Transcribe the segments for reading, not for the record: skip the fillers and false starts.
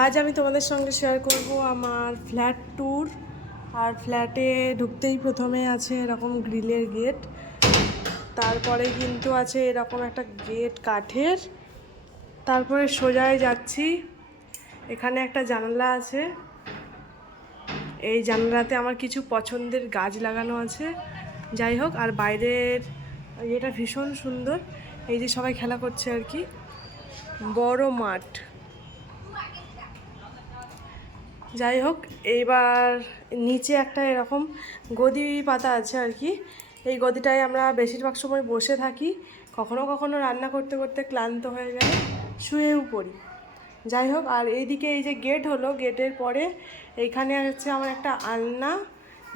আজ আমি তোমাদের সঙ্গে শেয়ার করব আমার ফ্ল্যাট ট্যুর। আর ফ্ল্যাটে ঢুকতেই প্রথমে আছে এরকম গ্রিলের গেট, তারপরে কিন্তু আছে এরকম একটা গেট কাঠের, তারপরে সোজাই যাচ্ছি। এখানে একটা জানালা আছে, এই জানালাতে আমার কিছু পছন্দের গাছ লাগানো আছে। যাই হোক, আর বাইরের এটা ভীষণ সুন্দর, এই যে সবাই খেলা করছে আর কি, বড় মাঠ। যাই হোক, এইবার নিচে একটা এরকম গদি পাতা আছে আর কি, এই গদিটায় আমরা বেশিরভাগ সময় বসে থাকি, কখনো কখনো রান্না করতে করতে ক্লান্ত হয়ে গেলে শুয়েও পড়ি। যাই হোক, আর এইদিকে এই যে গেট হলো, গেটের পরে এইখানে হচ্ছে আমার একটা আলনা,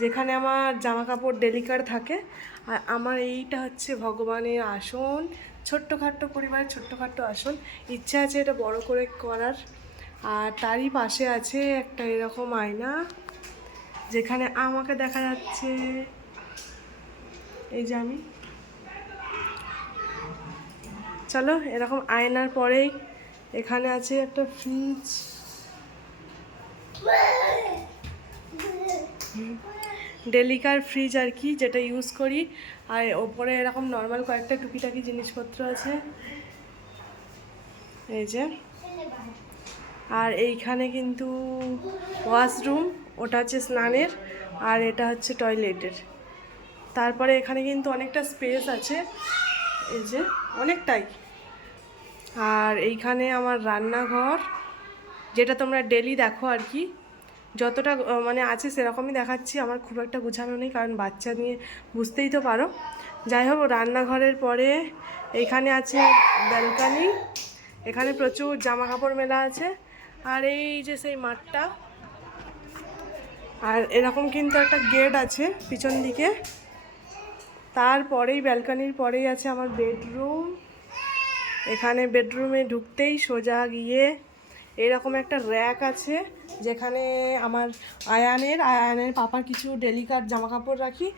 যেখানে আমার জামা কাপড় ডেলিকার থাকে। আর আমার এইটা হচ্ছে ভগবানের আসন, ছোট্টখাট্টো পরিবারের ছোট্টখাট্টো আসন, ইচ্ছা আছে এটা বড় করে করার। আর তারই পাশে আছে একটা এরকম আয়না, যেখানে আমাকে দেখা যাচ্ছে, এই যে আমি। চলো, এরকম আয়নার পরেই এখানে আছে একটা ফ্রিজ, ডেলিকার ফ্রিজ আর কি, যেটা ইউজ করি। আর ওপরে এরকম নর্মাল কয়েকটা টুকিটাকি জিনিসপত্র আছে, এই যে। আর এইখানে কিন্তু ওয়াশরুম, ওটা হচ্ছে স্নানের, আর এটা হচ্ছে টয়লেটের। তারপরে এখানে কিন্তু অনেকটা স্পেস আছে, এই যে, অনেকটাই। আর এইখানে আমার রান্নাঘর, যেটা তোমরা ডেলি দেখো আর কি, যতটা মানে আছে সেরকমই দেখাচ্ছি, আমার খুব একটা গুছানো নেই, কারণ বাচ্চা নিয়ে বুঝতেই তো পারো। যাই হোক, রান্নাঘরের পরে এইখানে আছে ব্যালকানি, এখানে প্রচুর জামা কাপড় মেলা আছে। আর এই যে সেই মাঠটা, আর এরকম কিন্তু একটা গেট আছে পিছন দিকে। তারপরেই ব্যালকানির পরেই আছে আমার বেডরুম। এখানে বেডরুমে ঢুকতেই সোজা গিয়ে এরকম একটা র্যাক আছে, যেখানে আমার আয়ানের পাপার কিছু ডেলিকার জামা কাপড় রাখি।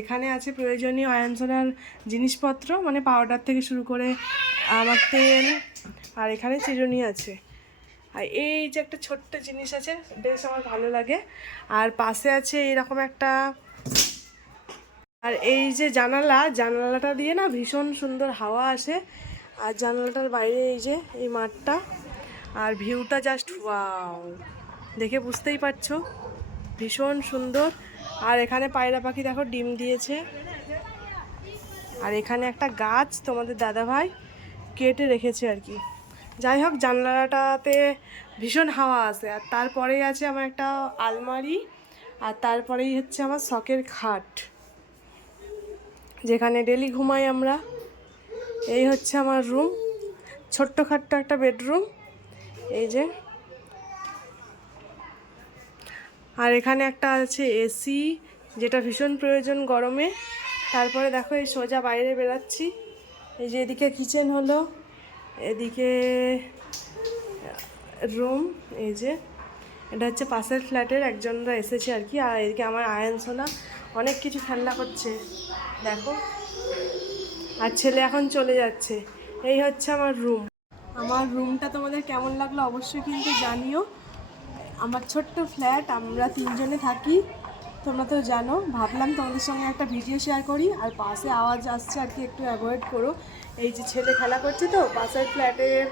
এখানে আছে প্রয়োজনীয় আয়ান সোনার জিনিসপত্র, মানে পাউডার থেকে শুরু করে আমার তেল, আর এখানে চিরুনি আছে। আর এই যে একটা ছোট্ট জিনিস আছে, বেশ আমার ভালো লাগে। আর পাশে আছে এরকম একটা, আর এই যে জানালাটা দিয়ে না ভীষণ সুন্দর হাওয়া আসে। আর জানালাটার বাইরে এই যে এই মাঠটা, আর ভিউটা জাস্ট ওয়াও, দেখে বুঝতেই পারছো ভীষণ সুন্দর। আর এখানে পায়রা পাখি দেখো ডিম দিয়েছে। আর এখানে একটা গাছ তোমাদের দাদাভাই কেটে রেখেছে আর কি। যাই হোক, জানলাটাতে ভীষণ হাওয়া আসে। আর তারপরেই আছে আমার একটা আলমারি, আর তারপরেই হচ্ছে আমার শখের খাট, যেখানে ডেলি ঘুমাই আমরা। এই হচ্ছে আমার রুম, ছোট্টখাট্টো একটা বেডরুম, এই যে। আর এখানে একটা আছে এসি, যেটা ভীষণ প্রয়োজন গরমে। তারপরে দেখো এই সোজা বাইরে বেরাচ্ছি, এই যে এদিকে কিচেন হলো, এদিকে রুম, এই যে এটা হচ্ছে পাশের ফ্ল্যাটের একজনরা এসেছে আর কি। আর এদিকে আমার আয়ন সোনা অনেক কিছু খেলনা করছে দেখো, আর ছেলে এখন চলে যাচ্ছে। এই হচ্ছে আমার রুম। আমার রুমটা তোমাদের কেমন লাগলো অবশ্যই কিন্তু জানিও। আমার ছোট্ট ফ্ল্যাট, আমরা তিনজনে থাকি, তোমরা তো জানো। ভাবলাম তোমাদের সঙ্গে একটা ভিডিও শেয়ার করি। আর পাশে আওয়াজ আসছে আর কি, একটু অ্যাভয়েড করো। এই যে ছেলে খেলা করছে, তো পাশের ফ্ল্যাটের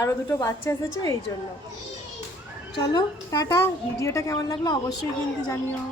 আরও দুটো বাচ্চা এসেছে, এই জন্য। চলো টাটা, ভিডিওটা কেমন লাগলো অবশ্যই কিন্তু জানিও।